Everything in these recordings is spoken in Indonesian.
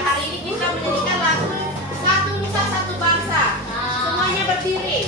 hari ini kita menyanyikan lagu Satu Nusa Satu Bangsa. Semuanya berdiri.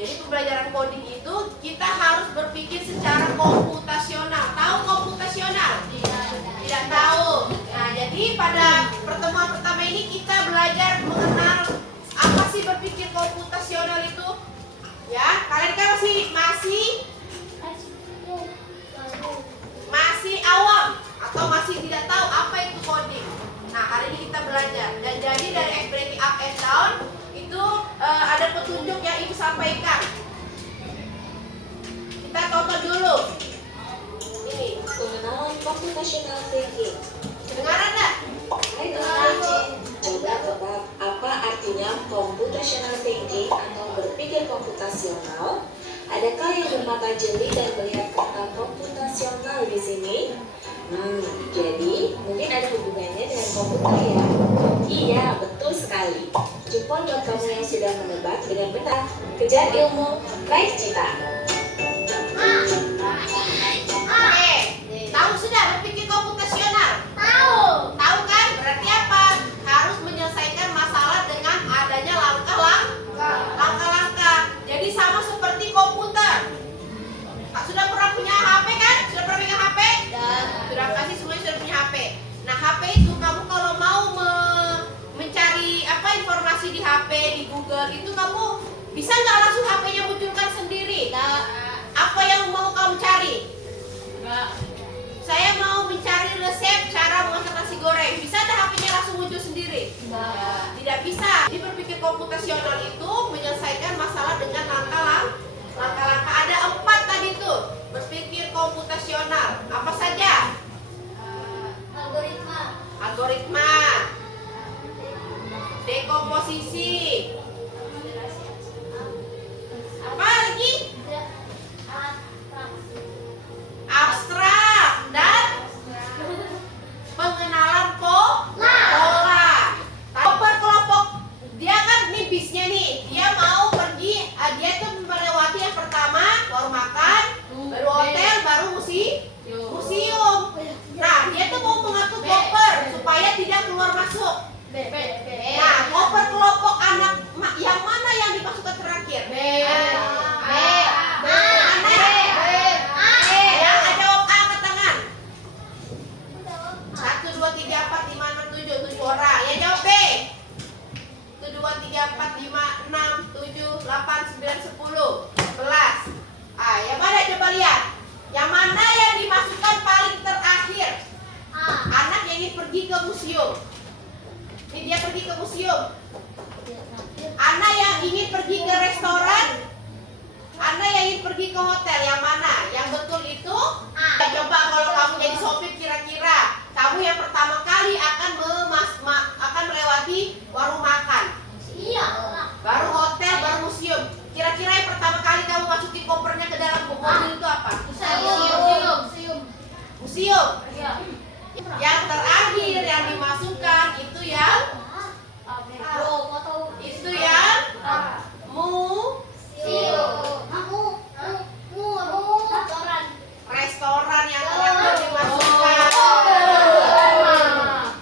Jadi pembelajaran coding itu kita harus berpikir secara komputasional. Tahu komputasional? Tidak tahu. Nah, jadi pada pertemuan pertama ini kita belajar mengenal apa sih berpikir komputasional itu. Ya, kalian kan masih awam atau masih tidak tahu apa itu coding. Nah, hari ini kita belajar. Dan jadi dari breaking up and down itu ada petunjuk yang Ibu sampaikan. Kita tonton dulu. Ini Pengenalan computational thinking. kedengaran nggak? Hai teman-teman, coba tebak apa artinya computational thinking atau berpikir komputasional? Adakah yang bermata jeli dan melihat kata komputasional di sini? Jadi mungkin ada hubungannya dengan komputer ya? Iya, betul sekali. Jempol buat kamu yang sudah menebak dengan benar. Kejar ilmu, raih cita. Tahu sudah berpikir komputasional? Tahu. Tahu kan? Berarti apa? Harus menyelesaikan masalah dengan adanya langkah-langkah. Jadi sama seperti komputer. Sudah pernah punya HP kan? Sudah pernah pegang HP? Sudah pasti semuanya sudah punya HP. Nah, HP itu kamu kalau mau mencari informasi di HP, di Google itu kamu bisa nggak langsung HP-nya munculkan sendiri? Apa yang mau kamu cari? Saya mau mencari resep cara memasak nasi goreng. Bisa ada HP-nya langsung muncul sendiri? Tidak bisa. Jadi berpikir komputasional itu menyelesaikan masalah dengan langkah-langkah. Ada 4 tadi tuh. Berpikir komputasional. Apa saja? Algoritma. Dekomposisi. Apa lagi? Abstrak dan pengenalan pola. Per kelompok dia kan nih bisnya nih, dia mau pergi, dia tuh melewati yang pertama pergi ke hotel yang mana? Yang betul itu coba kalau kamu jadi sopir, kira-kira kamu yang pertama kali akan akan melewati warung makan, baru hotel, baru museum. Kira-kira yang pertama kali kamu masukin kopernya ke dalam mobil itu apa? Museum. Yang terakhir yang dimasukkan itu yang restoran yang terakhir dimasukkan.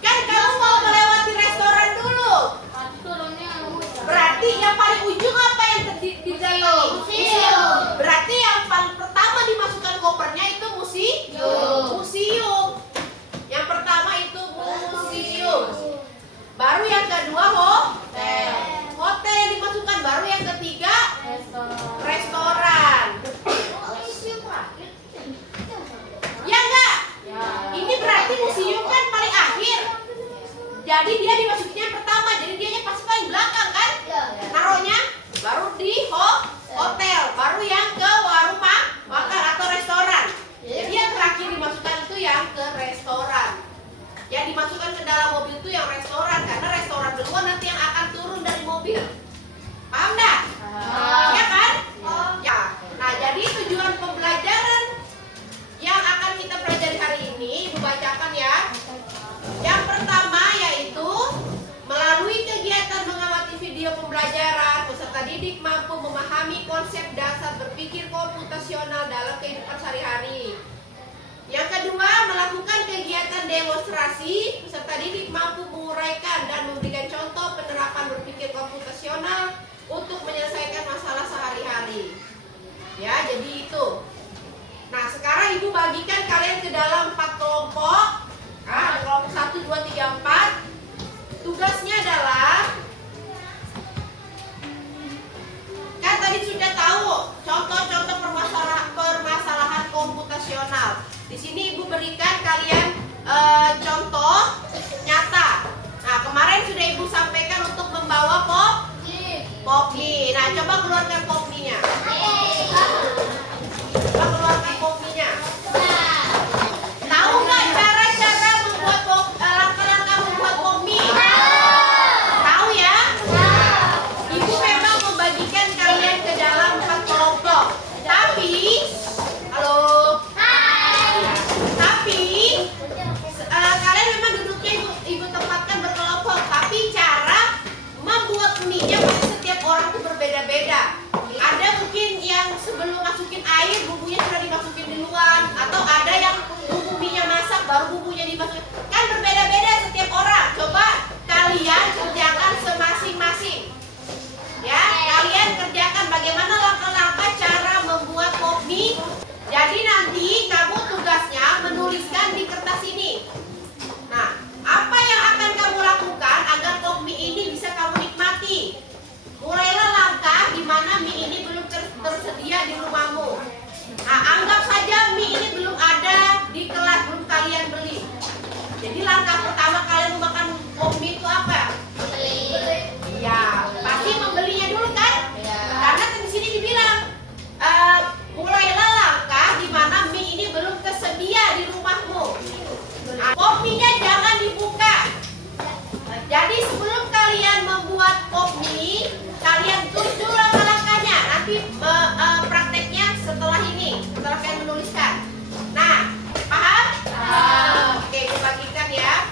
Kan kamu mau melewati restoran dulu. Berarti yang paling ujung apa yang di dalam? Berarti yang paling pertama dimasukkan kopernya itu museum. Yang pertama itu museum. Baru yang kedua hotel yang dimasukkan. Baru yang ketiga restoran. Ya enggak? Ini berarti museum kan paling akhir. Jadi dia dimasukinnya yang pertama. Jadi dia pasti paling belakang kan? Naruhnya baru di hotel. Baru yang ke warung makan atau restoran. Jadi yang terakhir dimasukkan itu yang ke restoran. Yang dimasukkan ke dalam mobil itu yang restoran. Karena restoran duluan nanti yang akan turun dari mobil. Paham dah? Ya kan? Ya. Nah, jadi tujuan pembelajaran yang akan kita pelajari hari ini, Ibu bacakan ya. Yang pertama yaitu melalui kegiatan mengamati video pembelajaran, peserta didik mampu memahami konsep dasar berpikir komputasional dalam kehidupan sehari-hari. Yang kedua, melakukan kegiatan demonstrasi, peserta didik mampu menguraikan dan memberikan contoh penerapan berpikir komputasional untuk menyelesaikan masalah sehari-hari. Ya, jadi itu. Nah, sekarang Ibu bagikan kalian ke dalam 4 kelompok. Ada kelompok 1, 2, 3, 4. Tugasnya adalah, kan tadi sudah tahu contoh-contoh permasalahan komputasional. Di sini Ibu berikan kalian contoh nyata. Nah, kemarin sudah Ibu sampaikan untuk membawa popni. Nah, coba keluarkan popninya. Coba keluarkan popninya. Tahu nggak cara-cara membuat langkah-langkah membuat popni? Tahu ya? Ibu memang membagikan kalian ke dalam 4 kelompok. Tapi, halo. Tapi kalian memang duduknya ibu tempatkan berkelompok. Tapi cara membuat mie-nya pasti setiap orang itu berbeda-beda. Ada mungkin yang sebelum masukin air bumbunya sudah dimasukin duluan, atau ada yang bumbu mie-nya masak baru bumbunya dimasukin. Kan berbeda-beda setiap orang. Coba kalian kerjakan semasing-masing. Ya, kalian kerjakan bagaimana langkah-langkah cara membuat pop mie. Jadi nanti kamu tugasnya menuliskan di kertas ini. Nah, apa yang akan kamu lakukan agar pop mie ini bisa kamu nikmati? Mulailah langkah di mana mie ini belum tersedia di rumahmu. Nah, anggap saja mie ini belum ada di kelas, belum kalian beli. Jadi langkah pertama kalian makan pop mie itu apa? Iya, pasti membelinya dulu kan? Karena di sini dibilang mulailah langkah di mana mie ini belum tersedia di rumahmu. Nah, pop mie-nya jangan dibuka. Jadi sebelum kalian membuat pop mie, kalian tulis dulu langkah-langkahnya. Nanti prakteknya setelah ini, setelah kalian menuliskan. Nah, paham? Oke, kita bagikan ya.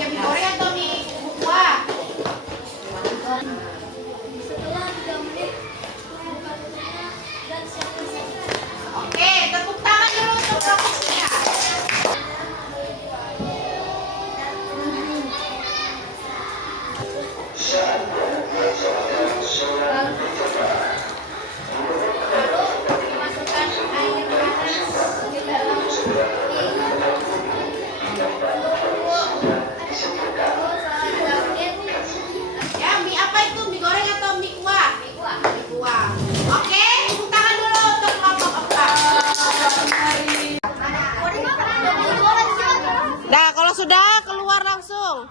Ya mie goreng atau mie kuah? Setelah 3 menit buka tutupnya dan siapkan. Oke, tepuk tangan dulu untuk prosesnya. Lalu dimasukkan air panas ke dalam Ya, mie apa itu? Mie goreng atau mie kuah? Mie kuah. Oke, tepuk tangan dulu untuk kelompok 4. Nah, kalau sudah keluar langsung.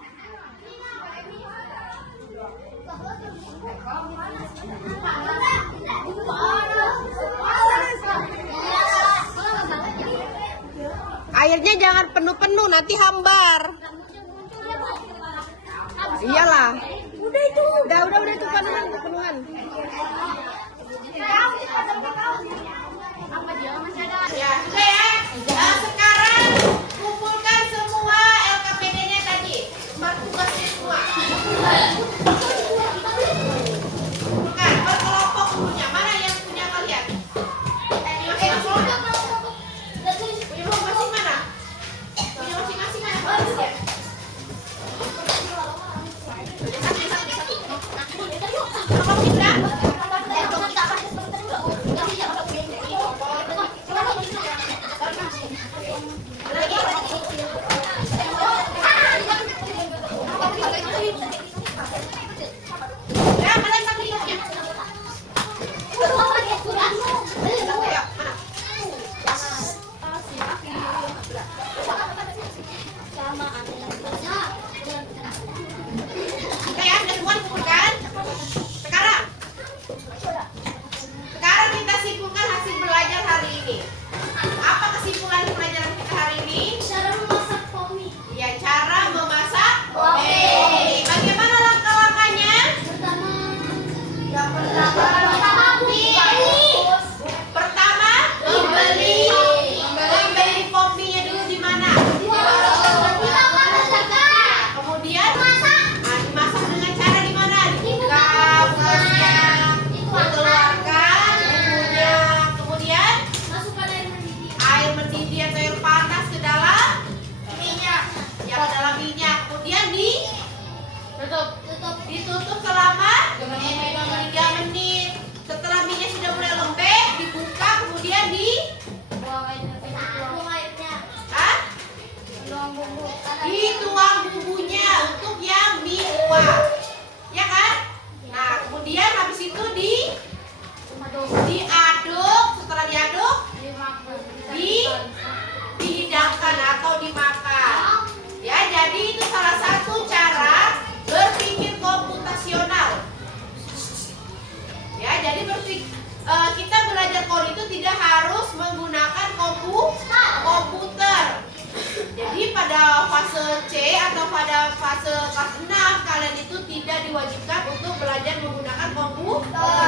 Airnya jangan penuh-penuh, nanti hambar. Iyalah. Udah itu kepenuhan. Ya, sudah ya. Nah, sekarang kumpulkan semua LKPD-nya tadi. Tugasnya semua. Kumpulkan per kelompok punya. Mana yang punya kalian? Punya masing-masing mana? Punya masing-masing mana? Ya, kalian sambil lihatnya. Ya, mana? Oke ya, sudah semua dikumpulkan. Sekarang kita simpulkan hasil belajar hari ini. Apa kesimpulan pelajaran kita hari ini? cara memasak pomie. Ya, cara memasak pomie. Bagaimana langkah-langkahnya? Pertama, membeli pominya dulu di mana? Kemudian dimasak dengan cara di mana? Dibuka kulkasnya, dikeluarkan bumbunya, kemudian air mendidih atau air panas ke dalam minyak, ke dalam minyak, kemudian ditutup selama 3 menit. Setelah minyak sudah mulai lembek, dibuka, kemudian dituang bumbunya untuk yang mie kuah, ya kan? Nah, kemudian habis itu diaduk. Setelah diaduk, dihidangkan atau dimakan. Ya, jadi itu salah satu cara berpikir komputasional. Ya, jadi kita belajar kode itu tidak harus menggunakan komputer. Jadi pada fase C atau pada fase kelas 6 kalian itu tidak diwajibkan untuk belajar menggunakan komputer.